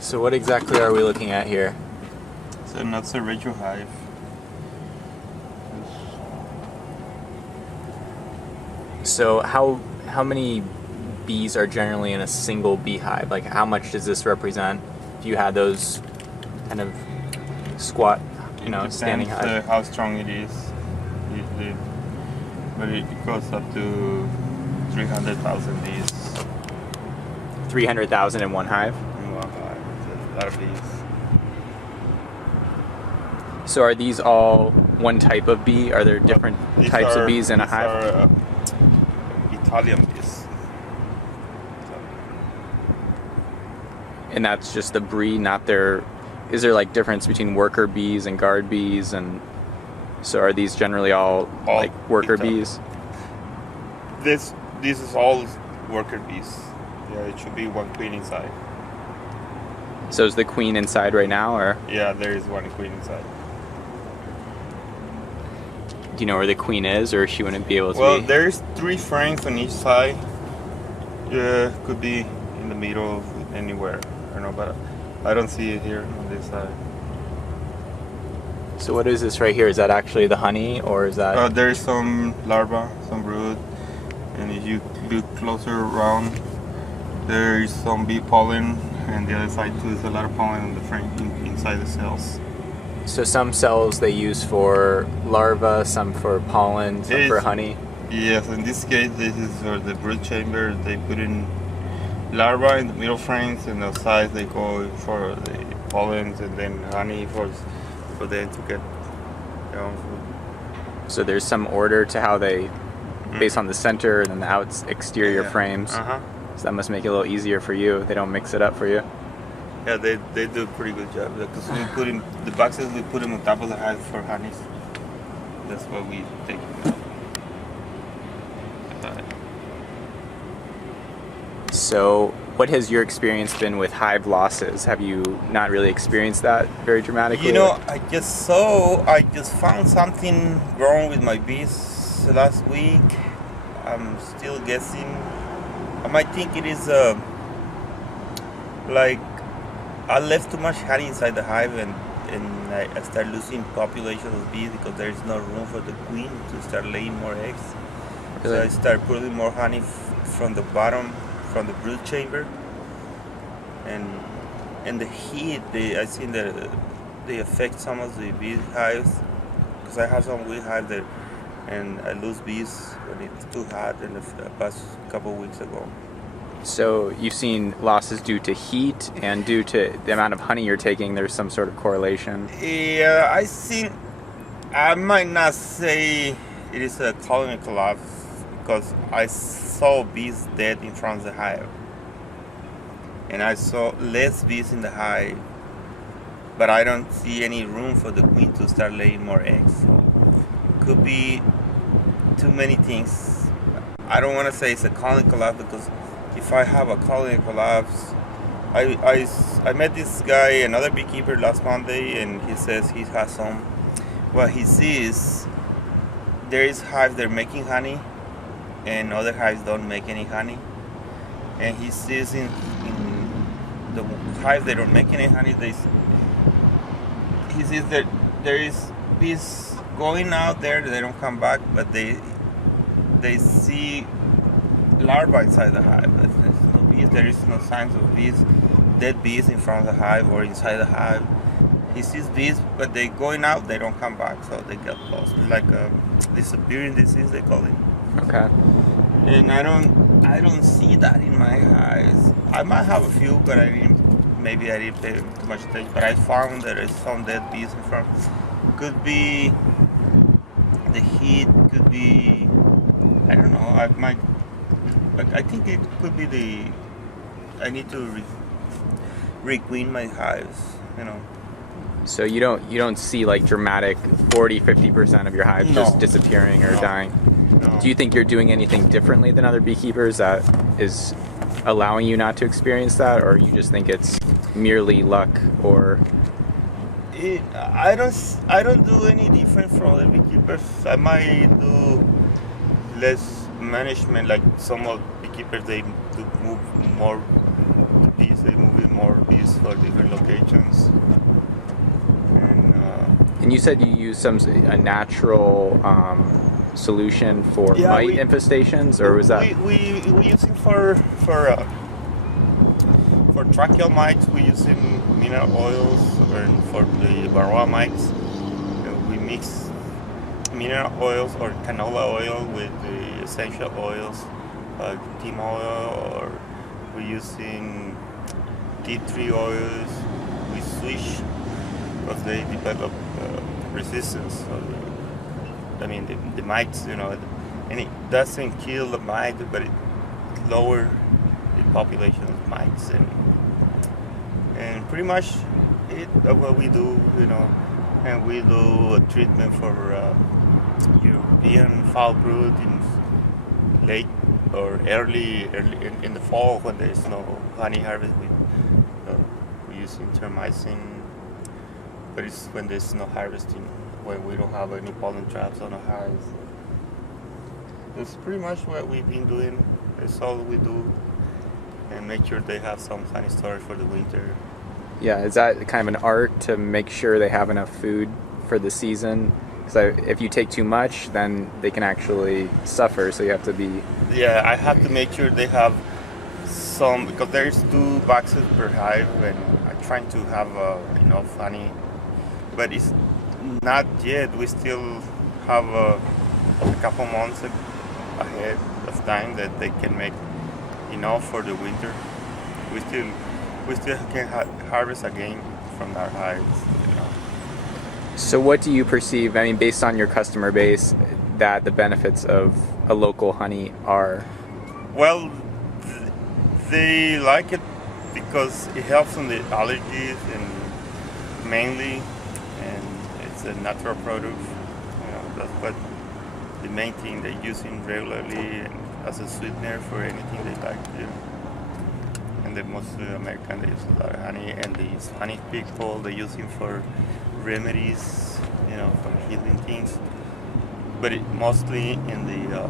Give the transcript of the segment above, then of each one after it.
So what exactly are we looking at here? So that's a radio hive. So how many bees are generally in a single beehive? Like how much does this represent? If you had those kind of squat, standing hive. How strong it is, usually, but it goes up to 300,000 bees. 300,000 in one hive. In one hive, it's a lot of bees. So are these all one type of bee? Are there different types of bees in a hive? Are, Italian bees. And that's just the breed, not their. Is there like difference between worker bees and guard bees, and so are these generally all like worker bees? This is all worker bees. Yeah, it should be one queen inside. So is the queen inside right now, or? Yeah, there is one queen inside. Do you know where the queen is, or she wouldn't be able to? Well, there's 3 frames on each side. Yeah, could be in the middle, anywhere. I don't know, but I don't see it here on this side. So what is this right here? Is that actually the honey, or is that? There's some larvae, some brood, and if you look closer around, there's some bee pollen, and the other side too is a lot of pollen on the frame inside the cells. So some cells they use for larvae, some for pollen, some for honey. Yes, in this case, this is for the brood chamber. They put in larvae in the middle frames, and outside they go for the pollens and then honey for them to get their own food. So there's some order to how they, based on the center and then the exterior frames. So that must make it a little easier for you. They don't mix it up for you. Yeah, they do a pretty good job because we put in the boxes. We put them on top of the hive for honeys. That's what we take. So, what has your experience been with hive losses? Have you not really experienced that very dramatically? I just found something wrong with my bees last week. I'm still guessing. I might think it is like I left too much honey inside the hive, and I start losing population of bees because there is no room for the queen to start laying more eggs. Really? So I start putting more honey from the bottom, from the brood chamber, and the heat. I seen that they affect some of the bee hives because I have some bee hive there, and I lose bees when it's too hot. In the past couple of weeks ago. So you've seen losses due to heat and due to the amount of honey you're taking. There's some sort of correlation. Yeah, I might not say it is a colony collapse because I saw bees dead in front of the hive, and I saw less bees in the hive, but I don't see any room for the queen to start laying more eggs. So could be too many things. I don't want to say it's a colony collapse because if I have a colony collapse, I met this guy, another beekeeper, last Monday, and he says he has some. What he sees, there is hives that are making honey, and other hives don't make any honey. And he sees in the hives that don't make any honey, he sees that there is bees going out there, they don't come back, but they see larvae inside the hive. There's no bees. There is no signs of bees, dead bees in front of the hive or inside the hive. He sees bees, but they going out. They don't come back, so they get lost. Like a disappearing disease, they call it. Okay. And I don't see that in my hives. I might have a few, but maybe I didn't pay too much attention. But I found there is some dead bees in front. Could be the heat. Could be, I don't know. I think it could be I need to requeen my hives, So you don't see like dramatic 40-50% of your hives just disappearing or dying? No. Do you think you're doing anything differently than other beekeepers that is allowing you not to experience that, or you just think it's merely luck, or? I don't do any different from other beekeepers. I might do less management, like some of beekeepers, they do move more bees. They move in more bees for different locations. And you said you use a natural solution for mite infestations, or was that? We use it for tracheal mites. We using mineral oils, and for the varroa mites, we mix mineral oils or canola oil with the essential oils, like neem oil, or we using tea tree oils. We switch because they develop resistance. So the mites, and it doesn't kill the mite, but it lower the population of mites, and pretty much what we do, and we do a treatment for European foul brood in late or early in the fall when there's no honey harvest. We use termicin, but it's when there's no harvesting, when we don't have any pollen traps on the hives. That's pretty much what we've been doing. That's all we do, and make sure they have some honey storage for the winter. Yeah, is that kind of an art to make sure they have enough food for the season? Because if you take too much, then they can actually suffer. So you have to be. Yeah, I have to make sure they have some, because there's 2 boxes per hive, and I'm trying to have enough honey, but it's not yet. We still have a couple months ahead of time that they can make enough for the winter. We still can harvest again from our hives. So what do you perceive, based on your customer base, that the benefits of a local honey are? Well, they like it because it helps on the allergies, and mainly, and it's a natural product. That's what the main thing they're using regularly, and as a sweetener for anything they like to do. And the most American, they use a lot of honey, and they use honey pickle. They use it for remedies, for healing things. But mostly in the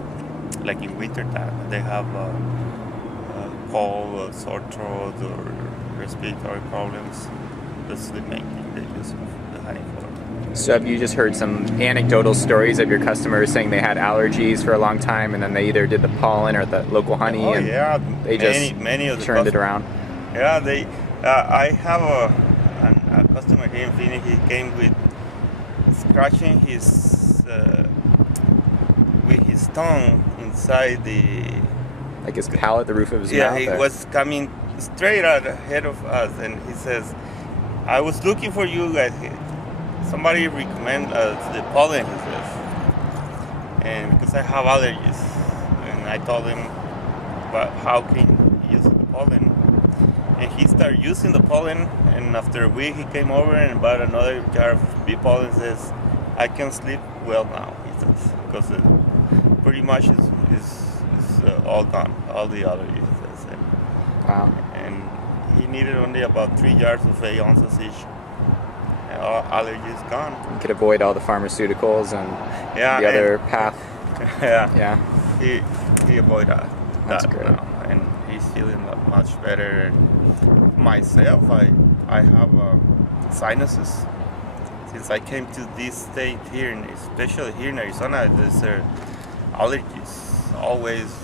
like in winter time, they have cold, sore throat, or respiratory problems. That's the main thing they use the honey for. So have you just heard some anecdotal stories of your customers saying they had allergies for a long time, and then they either did the pollen or the local honey, and they just many of the turned it around? Yeah, they. I have a customer here in Phoenix. He came with scratching with his tongue inside like his palate, the roof of his mouth. Yeah, he was coming straight out ahead of us, and he says, "I was looking for you guys. Somebody recommend the pollen," he says, and because I have allergies, and I told him, "But how can you use the pollen?" And he started using the pollen, and after a week he came over and bought another jar of bee pollen. Says, "I can sleep well now," he says, because pretty much is all gone, all the allergies. He says. Wow. And he needed only about 3 jars of 8 ounces each. And all allergies gone. You could avoid all the pharmaceuticals and the other path. Yeah. He avoided that. That's great. Now, and he's feeling much better. And myself, I have sinuses. Since I came to this state here, and especially here in Arizona, there's allergies. Always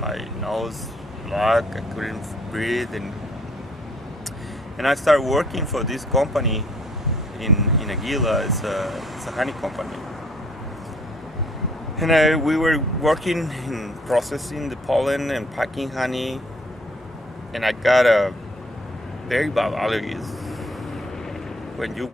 my nose blocked. I couldn't breathe, and I started working for this company in Aguila. It's a honey company, and we were working in processing the pollen and packing honey, and I got a very bad allergies. When you